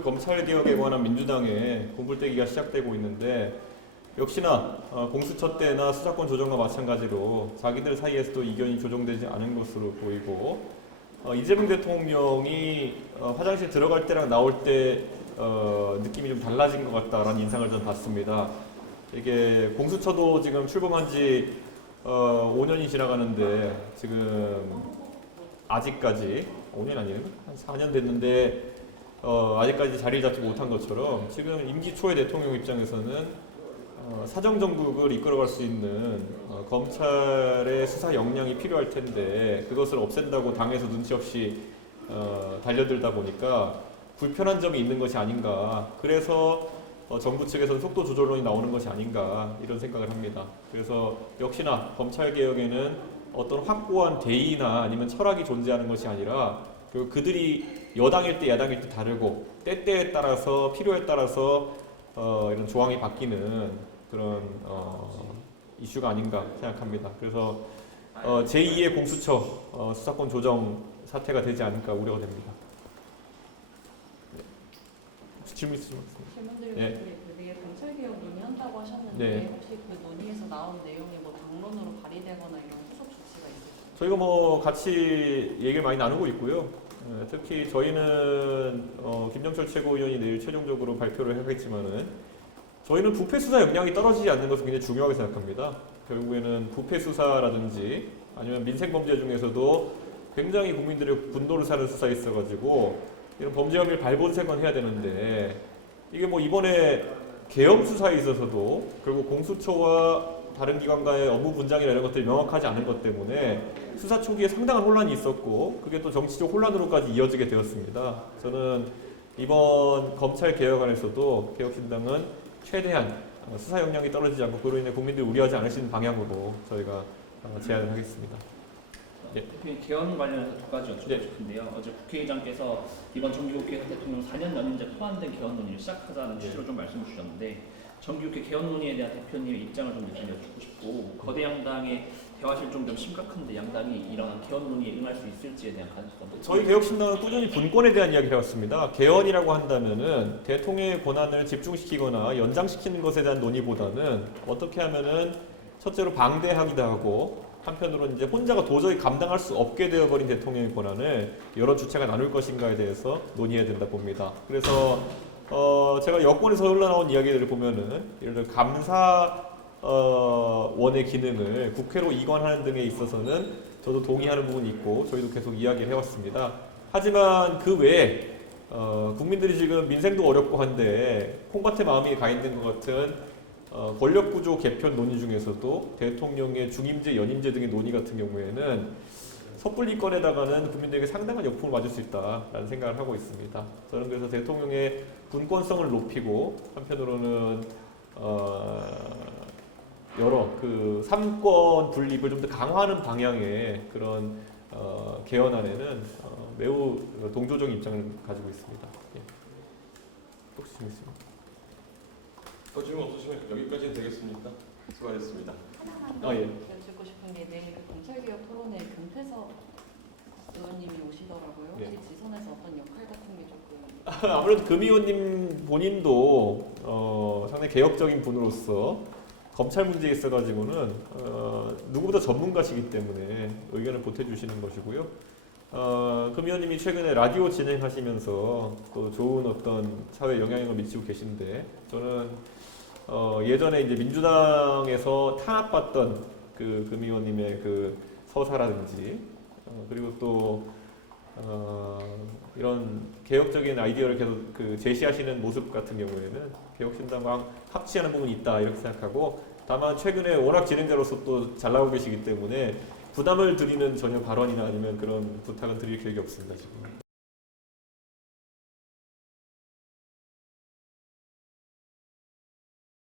슬슬 검찰개혁에 관한 민주당의 공불대기가 시작되고 있는데 역시나 공수처 때나 수사권 조정과 마찬가지로 자기들 사이에서도 이견이 조정되지 않은 것으로 보이고 이재명 대통령이 화장실 들어갈 때랑 나올 때 느낌이 좀 달라진 것 같다라는 인상을 좀 받습니다. 이게 공수처도 지금 출범한 지 5년이 지나가는데 지금 아직까지 5년 아니에요? 한 4년 됐는데 아직까지 자리를 잡지 못한 것처럼 지금 임기 초의 대통령 입장에서는 사정정국을 이끌어갈 수 있는 검찰의 수사 역량이 필요할 텐데 그것을 없앤다고 당에서 눈치 없이 달려들다 보니까 불편한 점이 있는 것이 아닌가. 그래서 정부 측에서는 속도 조절론이 나오는 것이 아닌가 이런 생각을 합니다. 그래서 역시나 검찰개혁에는 어떤 확고한 대의나 아니면 철학이 존재하는 것이 아니라 그들이 여당일 때 야당일 때 다르고 때때에 따라서 필요에 따라서 이런 조항이 바뀌는 그런 이슈가 아닌가 생각합니다. 그래서 제2의 공수처 수사권 조정 사태가 되지 않을까 우려가 됩니다. 혹시 질문 있으시면 질문 드리면 되게 검찰개혁 논의한다고 하셨는데 네. 혹시 그 논의에서 나온 내용이 뭐 당론으로 발의되거나 이런 후속 조치가 있을까요? 저희가 뭐 같이 얘기를 많이 나누고 있고요. 특히 저희는 김정철 최고위원이 내일 최종적으로 발표를 하겠지만은 저희는 부패 수사 역량이 떨어지지 않는 것을 굉장히 중요하게 생각합니다. 결국에는 부패 수사라든지 아니면 민생 범죄 중에서도 굉장히 국민들의 분노를 사는 수사에 있어가지고 이런 범죄 혐의를 발본색원해야 되는데 이게 뭐 이번에 계엄 수사에 있어서도 결국 공수처와 다른 기관과의 업무 분장이나 이런 것들이 명확하지 않은 것 때문에 수사 초기에 상당한 혼란이 있었고 그게 또 정치적 혼란으로까지 이어지게 되었습니다. 저는 이번 검찰 개혁안에서도 개혁신당은 최대한 수사 역량이 떨어지지 않고 그로 인해 국민들이 우려하지 않으시는 방향으로 저희가 제안을 하겠습니다. 네. 개헌 관련해서 두 가지 여쭙고 싶은데요. 어제 국회의장께서 이번 정기국회에서 대통령 4년 연임제 포함된 개헌 논의를 시작하자는 취지로 좀 말씀을 주셨는데 정기국회 개헌 논의에 대한 대표님의 입장을 좀 여쭙고 싶고 거대 양당의 대화 실종 좀 심각한데 양당이 이런 개헌 논의에 응할 수 있을지에 대한 가능성. 저희 개혁신당은 꾸준히 분권에 대한 이야기를 해왔습니다. 개헌이라고 한다면은 대통령의 권한을 집중시키거나 연장시키는 것에 대한 논의보다는 어떻게 하면은 첫째로 방대하기도 하고 한편으로는 이제 혼자가 도저히 감당할 수 없게 되어버린 대통령의 권한을 여러 주체가 나눌 것인가에 대해서 논의해야 된다 봅니다. 그래서 제가 여권에서 흘러나온 이야기들을 보면은 예를 들어 감사원의 기능을 국회로 이관하는 등에 있어서는 저도 동의하는 부분이 있고 저희도 계속 이야기를 해왔습니다. 하지만 그 외에 국민들이 지금 민생도 어렵고 한데 콩밭에 마음이 가 있는 것 같은 권력구조 개편 논의 중에서도 대통령의 중임제, 연임제 등의 논의 같은 경우에는 섣불리 꺼내다가는 국민들에게 상당한 역풍을 맞을 수 있다라는 생각을 하고 있습니다. 저는 그래서 대통령의 분권성을 높이고 한편으로는 여러 그 삼권 분립을 좀 더 강화하는 방향의 그런 개헌안에는 매우 동조적인 입장을 가지고 있습니다. 예. 혹시 질문 있습니까? 더 질문 없으시면 여기까지 되겠습니까? 수고하셨습니다. 하나만 예. 여쭙고 싶은 게 내일 그 검찰개혁 토론에 금태섭 의원님이 오시더라고요. 혹시 네. 지선에서 어떤 역할 같은 게 조금 아무래도 금 의원님 본인도 상당히 개혁적인 분으로서 검찰 문제에 있어가지고는 누구보다 전문가시기 때문에 의견을 보태주시는 것이고요. 금 의원님이 최근에 라디오 진행하시면서 또 좋은 어떤 사회 영향력을 미치고 계신데 저는 예전에 이제 민주당에서 탄압받던 그 금 의원님의 그 서사라든지 그리고 또 이런 개혁적인 아이디어를 계속 그 제시하시는 모습 같은 경우에는 개혁신당과 합치하는 부분이 있다 이렇게 생각하고 다만 최근에 워낙 진행자로서 또 잘 나오고 계시기 때문에 부담을 드리는 전혀 발언이나 아니면 그런 부탁은 드릴 계획이 없습니다 지금.